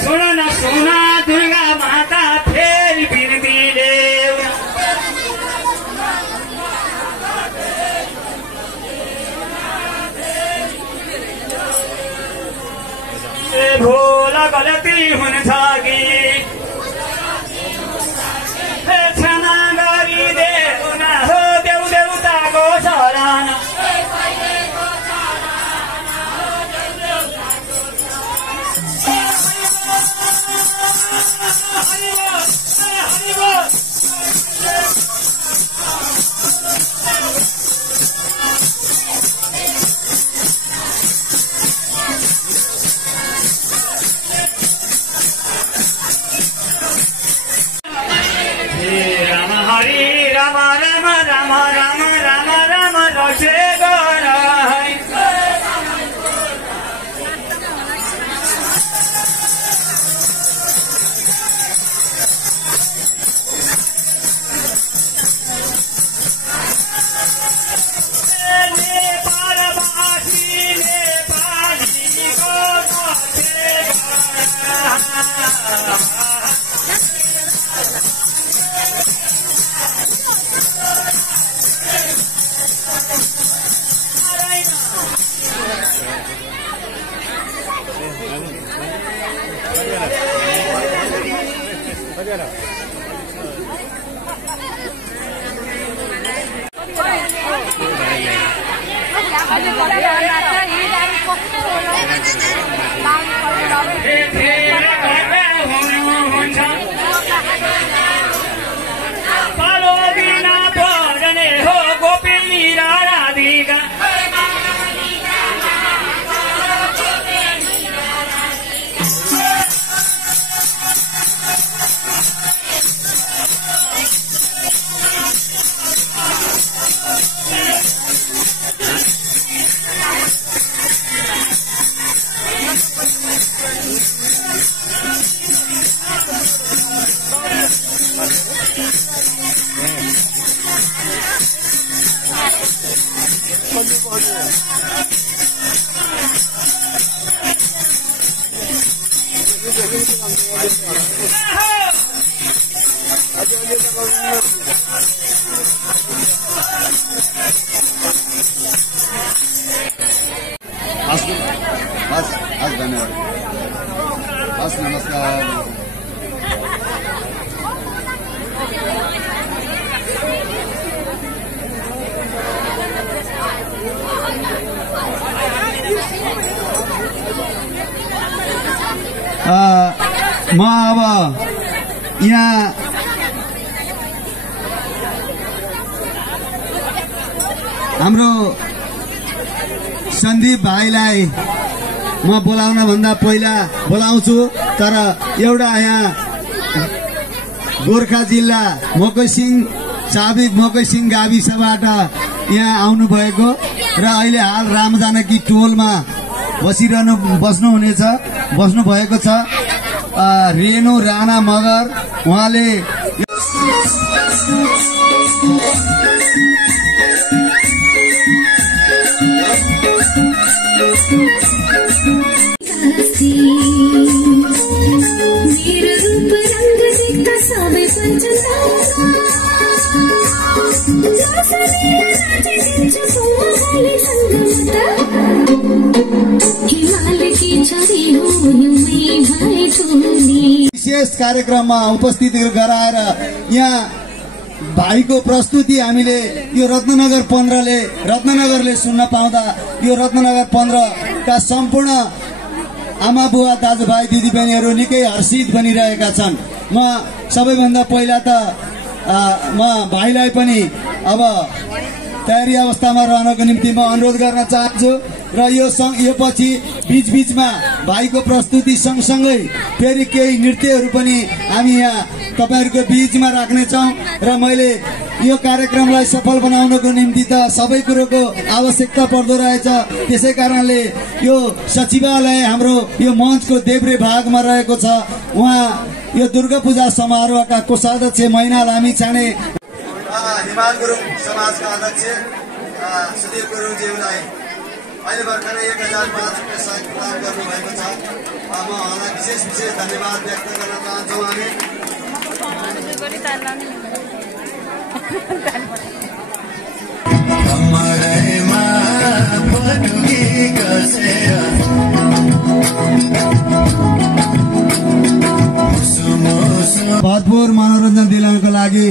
सुन न सुना दुर्गा माता फेरि बिन्ती देऊ भोला गलती हुन्छ कि क्षमा गरिदेऊ न हो देउ देउताको शरण राम हरि राम राम राम राम राम राम रक्षे गर नेपालवासी नेपालीको रक्षे गर धन्यवाद। नमस्कार। म अब यहाँ हाम्रो सन्दीप भाइलाई म बोलाउन भन्दा पहिला बोलाउँछु, तर एउटा यहाँ गोर्खा जिल्ला मकैसिङ साबिक मकैसिङ गाविसबाट यहाँ आउनु भएको र अहिले हाल रामजानकी टोलमा बस्नु भएको छ रेणु राणा मगर। उहाँले विशेष कार्यक्रममा उपस्थित गराएर यहाँ भाइको प्रस्तुति हामीले यो रत्ननगरले सुन्न पाउँदा यो रत्ननगर 15 का सम्पूर्ण आमा बुवा दाजुभाइ दिदीबहिनीहरू निकै हर्षित बनिरहेका छन्। म सबैभन्दा पहिला त म भाइलाई पनि अब तयारी अवस्थामा रहनको निम्ति म अनुरोध गर्न चाहन्छु र यो पछि बीचबीचमा भाइको प्रस्तुति सँगसँगै फेरि केही नृत्यहरू पनि हामी यहाँ तपाईहरुको बीचमा राख्नेछौं र मैले यो कार्यक्रमलाई सफल बनाउनको निम्ति त सबै कुरोको आवश्यकता पर्दो रहेछ। त्यसै कारणले यो सचिवालय हाम्रो यो मञ्चको देब्रे भागमा रहेको छ। उहाँ यो दुर्गा पूजा समारोहका कोषाध्यक्ष मैना लामिछाने, हिमाल गुरुङ समाजका अध्यक्ष सुदीप गुरुङज्यूलाई अहिले भर्खरै 1005 रुपियाँ सहयोग प्रदान गर्नुभएको छ। उहाँलाई विशेष धन्यवाद व्यक्त गर्न चाहन्छौँ हामी। भरपूर मनोरञ्जन दिलाउनको लागि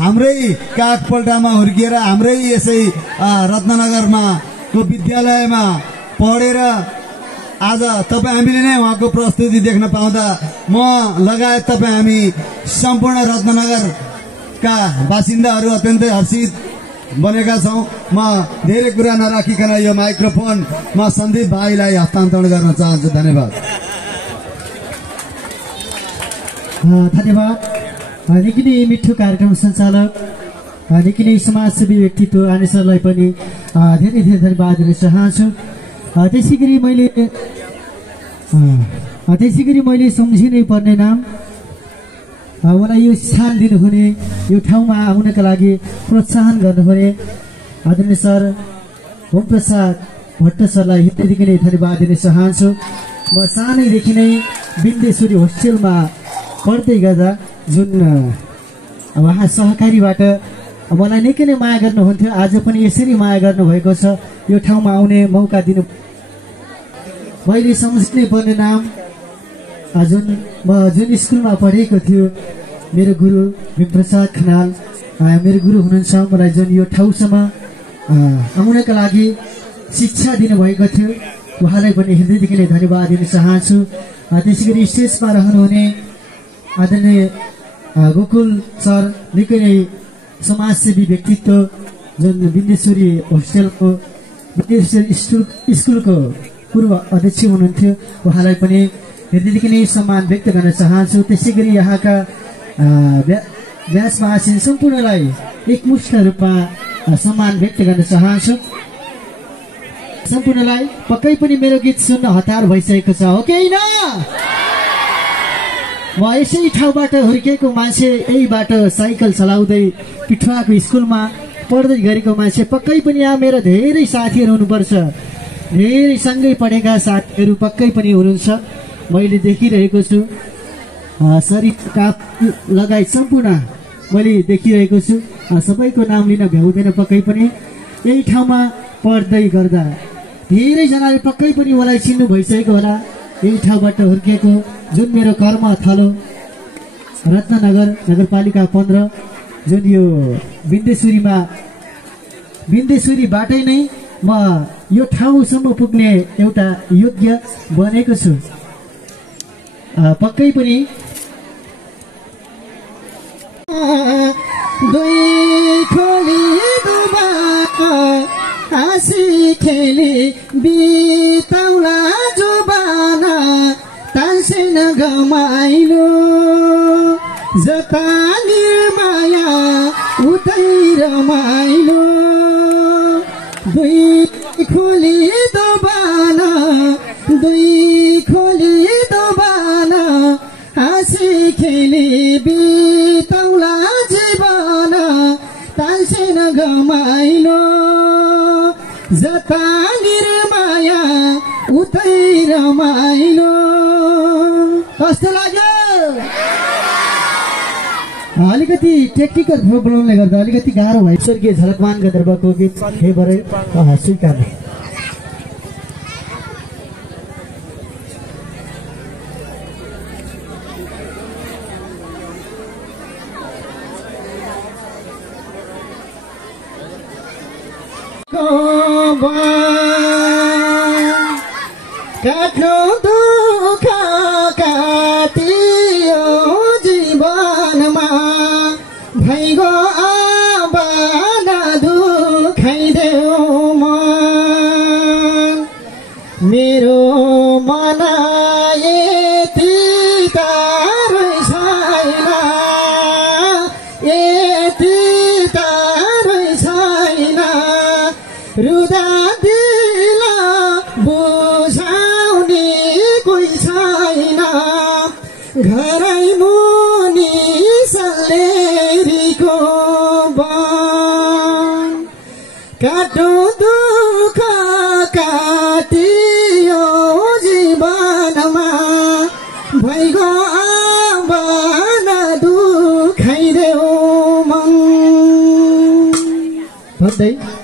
हाम्रै काखपल्टामा हुर्किएर हाम्रै यसै रत्ननगरमा को विद्यालयमा पढेर आज तपाईँ हामीले नै उहाँको प्रस्तुति देख्न पाउँदा म लगायत तपाईँ हामी सम्पूर्ण रत्ननगरका बासिन्दाहरू अत्यन्तै हर्षित बनेका छौँ। म धेरै कुरा नराखिकन यो माइक्रोफोन म सन्दीप भाइलाई हस्तान्तरण गर्न चाहन्छु। धन्यवाद। धन्यवाद। निकै नै मिठो कार्यक्रम सञ्चालक, निकै नै समाजसेवी व्यक्तित्व आने सरलाई पनि धेरै धेरै धन्यवाद दिन चाहन्छु। त्यसै गरी मैले सम्झिनै पर्ने नाम, मलाई यो स्थान दिनुहुने, यो ठाउँमा आउनका लागि प्रोत्साहन गर्नुहुने आदरणीय सर ओमप्रसाद भट्ट सरलाई हृदयदेखि नै धन्यवाद दिन चाहन्छु। म सानैदेखि नै बिन्देश्वरी होस्टेलमा पढ्दै गर्दा जुन उहाँ सहकारीबाट मलाई निकै नै माया गर्नुहुन्थ्यो, आज पनि यसरी माया गर्नुभएको छ। यो ठाउँमा आउने मौका दिनु, मैले सम्झिनै पर्ने नाम, जुन स्कुलमा पढेको थियो मेरो गुरु भीमप्रसाद खनाल मेरो गुरु हुनुहुन्छ। मलाई जुन यो ठाउँसम्म आउनका लागि शिक्षा दिनुभएको थियो, उहाँलाई पनि हृदयदेखि नै धन्यवाद दिन चाहन्छु। त्यसै गरी स्टेजमा रहनुहुने आदरणीय गोकुल सर, निकै नै समाजसेवी व्यक्तित्व, जुन बिन्देश्वरी होस्टेलको विदेश्वरी स्कुलको पूर्व अध्यक्ष हुनुहुन्थ्यो, उहाँलाई पनि हृदयदेखि नै सम्मान व्यक्त गर्न चाहन्छु। त्यसै गरी यहाँका ब्याचमा आसीन सम्पूर्णलाई एकमुष्ट रूपमा सम्मान व्यक्त गर्न चाहन्छु। सम्पूर्णलाई पक्कै पनि मेरो गीत सुन्न हतार भइसकेको छ, हो कि होइन? म यसै ठाउँबाट हुर्किएको मान्छे, यही बाटो साइकल चलाउँदै पिठुवाको स्कुलमा पढ्दै गरेको मान्छे, पक्कै पनि यहाँ मेरो धेरै साथीहरू हुनुपर्छ, धेरै सँगै पढेका साथीहरू पक्कै पनि हुनुहुन्छ। मैले देखिरहेको छु, शरीर काप लगायत सम्पूर्ण मैले देखिरहेको छु। सबैको नाम लिन भ्याउँदैन, पक्कै पनि यही ठाउँमा पढ्दै गर्दा धेरैजनाले पक्कै पनि मलाई चिन्नु भइसकेको होला। यही ठाउँबाट हुर्किएको जुन मेरो कर्म थलो रत्ननगर नगरपालिका 15, जुन यो बिन्देश्वरीबाटै नै म यो ठाउँसम्म पुग्ने एउटा योग्य बनेको छु। पक्कै पनि दुई खोली दुबा हाँसी खेली बिताउला जुबाना तानसेन घमाइलो जता निर्माया उतै रमाइलो दुई खोली दोबाना हाँसी खेली बिताउला जीवन तानसेन घमाइलो जता निर्माया उतै रमाइलो। कस्तो लाग्यो? अलिकति टेक्निकल प्रब्लमले गर्दा अलिकति गाह्रो भयो। स्वर्गीय झलकमान गन्धर्वको गीत हे भरे स्वीकार। काट्नु दुःख काटियो जीवनमा भइगो आबाना दुखाइदेऊ मन मेरो मन यति तारै छैन रुदा दिला बुझाउने कोही छैन घरै मुनि सल्लेरीको बन काटो दुःख भन्दै